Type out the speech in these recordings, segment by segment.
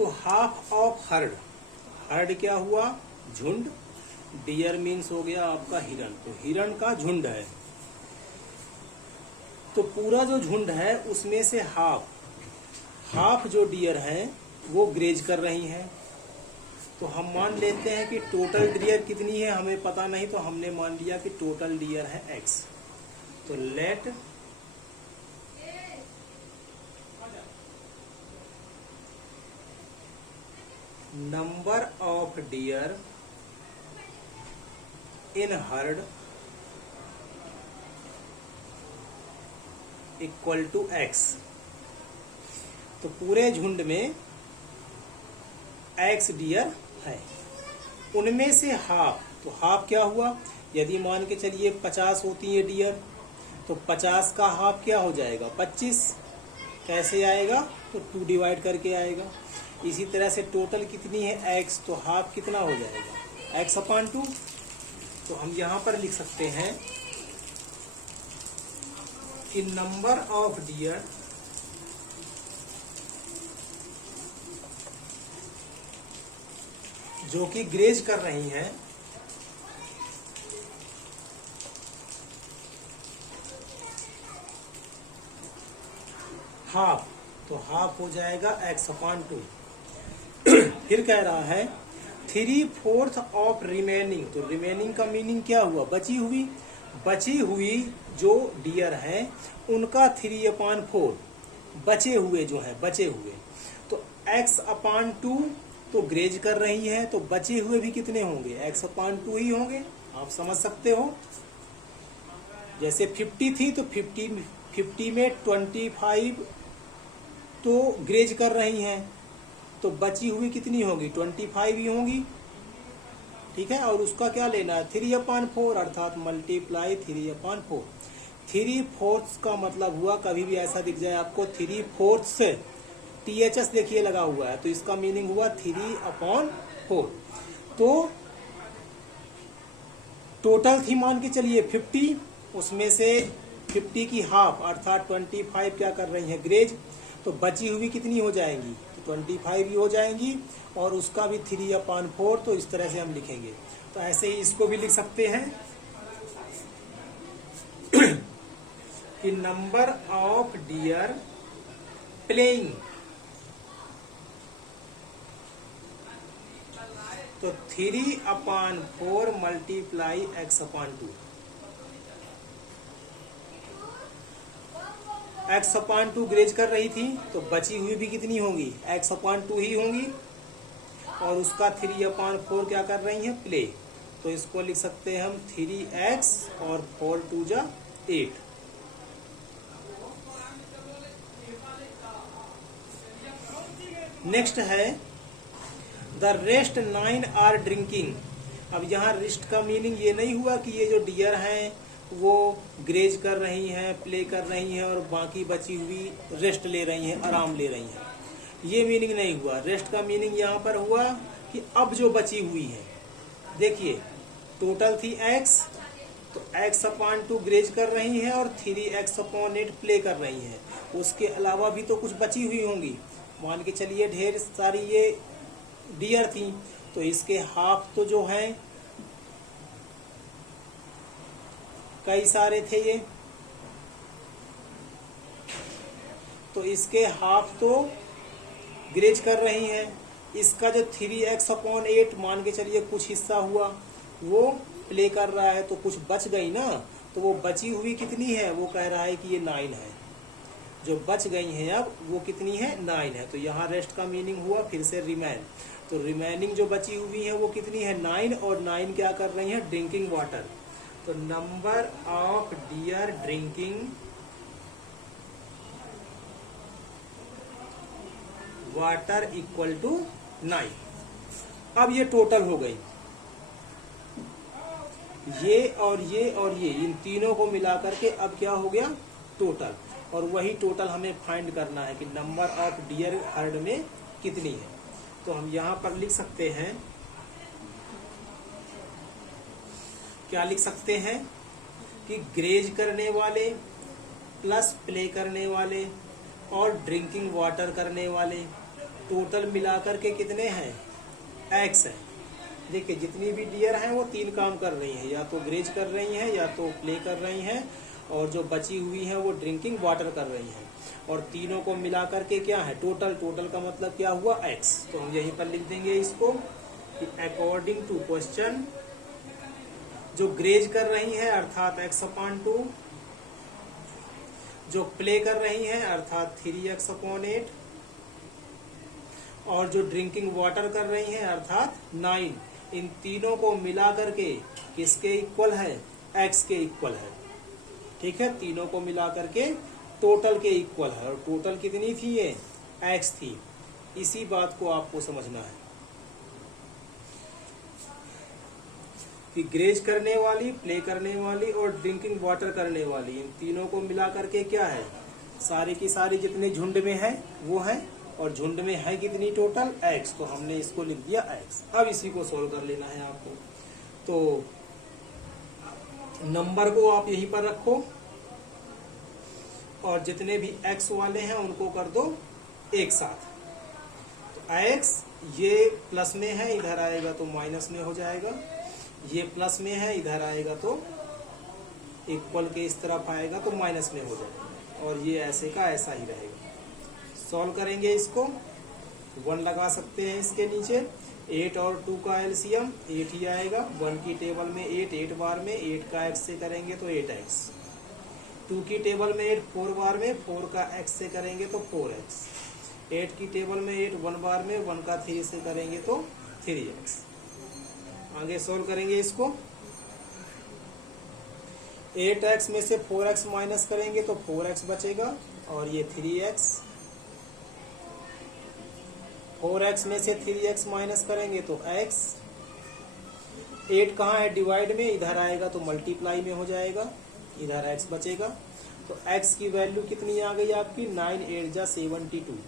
तो half of heard, heard क्या हुआ? झुंड। डियर मीन्स हो गया आपका हिरण, तो हिरण का झुंड है। तो पूरा जो झुंड है उसमें से हाफ जो डियर है वो ग्रेज कर रही हैं। तो हम मान लेते हैं कि टोटल डियर कितनी है हमें पता नहीं, तो हमने मान लिया कि टोटल डियर है x। तो let number of deer in herd equal to x। तो पूरे झुंड में x डियर है, उनमें से हाफ, तो हाफ क्या हुआ? यदि मान के चलिए 50 होती है डियर, तो 50 का हाफ क्या हो जाएगा? 25। कैसे आएगा? तो 2 डिवाइड करके आएगा। इसी तरह से टोटल कितनी है x, तो हाफ कितना हो जाएगा? x upon 2। तो हम यहाँ पर लिख सकते हैं कि नंबर ऑफ डियर जो कि ग्रेज कर रही हैं हाफ, तो हाफ हो जाएगा x अपॉन 2। फिर कह रहा है 3/4 ऑफ रिमेनिंग, तो रिमेनिंग का मीनिंग क्या हुआ? बची हुई जो डियर है उनका 3/4, बचे हुए जो है बचे हुए, तो x अपॉन 2 तो ग्रेज कर रही है, तो बचे हुए भी कितने होंगे? x अपॉन 2 ही होंगे। आप समझ सकते हो, जैसे 50 थी तो 50 में 25 तो ग्रेज कर रही हैं, तो बची हुई कितनी होगी? 25 ही होंगी। ठीक है, और उसका क्या लेना है? 3/4, अर्थात मल्टीप्लाई 3/4। 3/4 का मतलब हुआ, कभी भी ऐसा दिख जाए आपको 3/4 से THS देखिए लगा हुआ है, तो इसका मीनिंग हुआ 3/4। तो टोटल थी मान के चलिए 50, उसमें से 50 की हाफ अर्थात 25 क्या कर रही है? ग्रेज। तो बची हुई कितनी हो जाएंगी? तो 25 ही हो जाएंगी, और उसका भी 3/4, तो इस तरह से हम लिखेंगे। तो ऐसे ही इसको भी लिख सकते हैं कि नंबर ऑफ डियर प्लेइंग, तो 3/4 multiply x upon 2। x upon 2 graze कर रही थी, तो बची हुई भी कितनी होंगी? x अपॉन 2 ही होंगी, और उसका 3/4 क्या कर रही हैं? प्ले। तो इसको लिख सकते हैं हम 3x और 4 2 जा 8। नेक्स्ट है द रेस्ट 9 आर ड्रिंकिंग। अब यहाँ रेस्ट का मीनिंग ये नहीं हुआ कि ये जो डियर हैं वो ग्रेज कर रही हैं, प्ले कर रही हैं, और बाकी बची हुई रेस्ट ले रही हैं, आराम ले रही हैं, ये मीनिंग नहीं हुआ। रेस्ट का मीनिंग यहाँ पर हुआ कि अब जो बची हुई है, देखिए टोटल थी x, तो x अपॉन 2 ग्रेज कर रही हैं और 3x अपॉन 8 प्ले कर रही हैं। उसके अलावा भी तो कुछ बची हुई होंगी, मान के चलिए ढेर सारी ये डियर थी, तो इसके हाफ तो जो हैं कई सारे थे ये, तो इसके हाफ तो ग्रेज कर रही हैं। इसका जो 3x अपॉन 8 मान के चलिए कुछ हिस्सा हुआ वो प्ले कर रहा है, तो कुछ बच गई ना, तो वो बची हुई कितनी है? वो कह रहा है कि ये 9 है। जो बच गई हैं अब वो कितनी है? 9 है। तो यहाँ रेस्ट का मीनिंग हुआ फिर से रिमेन, तो रिमेनिंग जो बची हुई है वो कितनी है? 9, और 9 क्या कर रही है? Drinking water. तो number of dear drinking water equal to 9। अब ये टोटल हो गई, ये और ये और ये, इन तीनों को मिलाकर के अब क्या हो गया? टोटल। और वही टोटल हमें फाइंड करना है कि नंबर ऑफ डियर हर्ड में कितनी है। तो हम यहाँ पर लिख सकते हैं, क्या लिख सकते हैं कि ग्रेज करने वाले प्लस प्ले करने वाले और ड्रिंकिंग वाटर करने वाले टोटल मिलाकर के कितने हैं, एक्स है। देखिए जितनी भी डियर हैं वो 3 काम कर रही हैं, या तो ग्रेज कर रही हैं, या तो प्ले कर रही हैं, और जो बची हुई हैं वो ड्रिंकिंग वाटर कर रही हैं। और तीनों को मिला करके क्या है, टोटल। टोटल का मतलब क्या हुआ, एक्स। तो हम यहीं पर लिख देंगे इसको कि अकॉर्डिंग टू क्वेश्चन, जो ग्रेज कर रही हैं अर्थात x/2, जो प्ले कर रही हैं अर्थात 3x/8, और जो ड्रिंकिंग वाटर कर रही हैं अर्थात 9, इन तीनों को मिला करके किसके इक्वल है, x के इक्वल है। ठीक है, तीनों को मिला करके टोटल के इक्वल है। और टोटल कितनी थी, ये x थी। इसी बात को आपको समझना है कि ग्रेज करने वाली, प्ले करने वाली और ड्रिंकिंग वाटर करने वाली, इन तीनों को मिला करके क्या है, सारी की सारी जितने झुंड में है वो है, और झुंड में है कितनी, टोटल x। तो हमने इसको लिख दिया x। अब इसी को सोल्व कर लेना है आपको। तो नंबर को आप यहीं पर रखो, और जितने भी x वाले हैं उनको कर दो एक साथ। तो x ये प्लस में है, इधर आएगा तो माइनस में हो जाएगा। ये प्लस में है, इधर आएगा तो इक्वल के इस तरफ आएगा तो माइनस में हो जाएगा। और ये ऐसे का ऐसा ही रहेगा। सॉल्व करेंगे इसको, 1 लगा सकते हैं इसके नीचे। 8 और 2 का एलसीएम 8 ही आएगा। 1 की टेबल में 8 बार में, 8 का x से करेंगे तो 8x। 2 की टेबल में 8 4 बार में, 4 का x से करेंगे तो 4x। 8 की टेबल में 8 1 बार में, 1 का 3 से करेंगे तो 3x। आगे सोल्व करेंगे इसको। 8x में से 4x माइनस करेंगे तो 4x बचेगा, और ये 3x। 4x में से 3x माइनस करेंगे तो x। 8 कहाँ है, डिवाइड में, इधर आएगा तो मल्टीप्लाई में हो जाएगा, इधर x बचेगा। तो x की वैल्यू कितनी आ गई आपकी, 9 8 जा 72।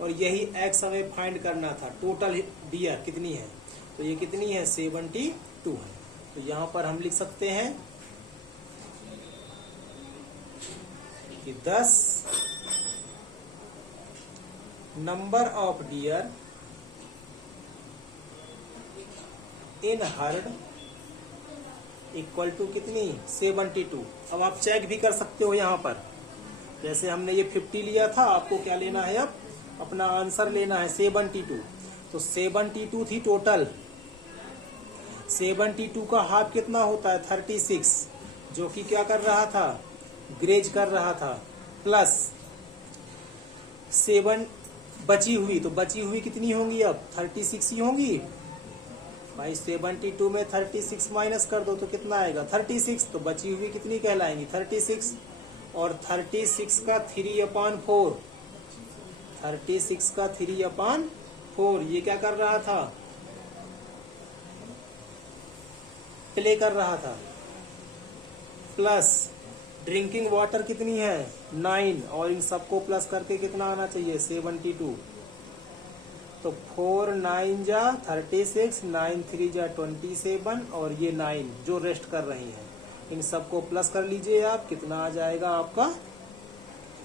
और यही x हमें फाइंड करना था। टोटल डियर कितनी है, तो ये कितनी है, 72 है। तो यहाँ पर हम लिख सकते हैं कि 10 number of deer in herd equal to कितनी, 72। अब आप चेक भी कर सकते हो यहाँ पर, जैसे हमने ये 50 लिया था, आपको क्या लेना है, अब अपना आंसर लेना है 72। तो 72 थी टोटल। 72 का हाफ कितना होता है, 36, जो कि क्या कर रहा था, ग्रेज कर रहा था, प्लस 7 बची हुई। तो बची हुई कितनी होंगी, अब 36 ही होंगी भाई। 72 में 36 माइनस कर दो तो कितना आएगा, 36। तो बची हुई कितनी कहलाएंगी, 36। और 36 का 3/4, 36 का 3/4, ये क्या कर रहा था, प्ले कर रहा था। प्लस ड्रिंकिंग वाटर कितनी है, 9, और इन सबको प्लस करके कितना आना चाहिए, 72। तो 4 9 जा 36, 9 3 जा 27, और ये 9 जो रेस्ट कर रही हैं, इन सबको प्लस कर लीजिए आप, कितना आ जाएगा आपका,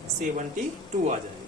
72 आ जाएगा।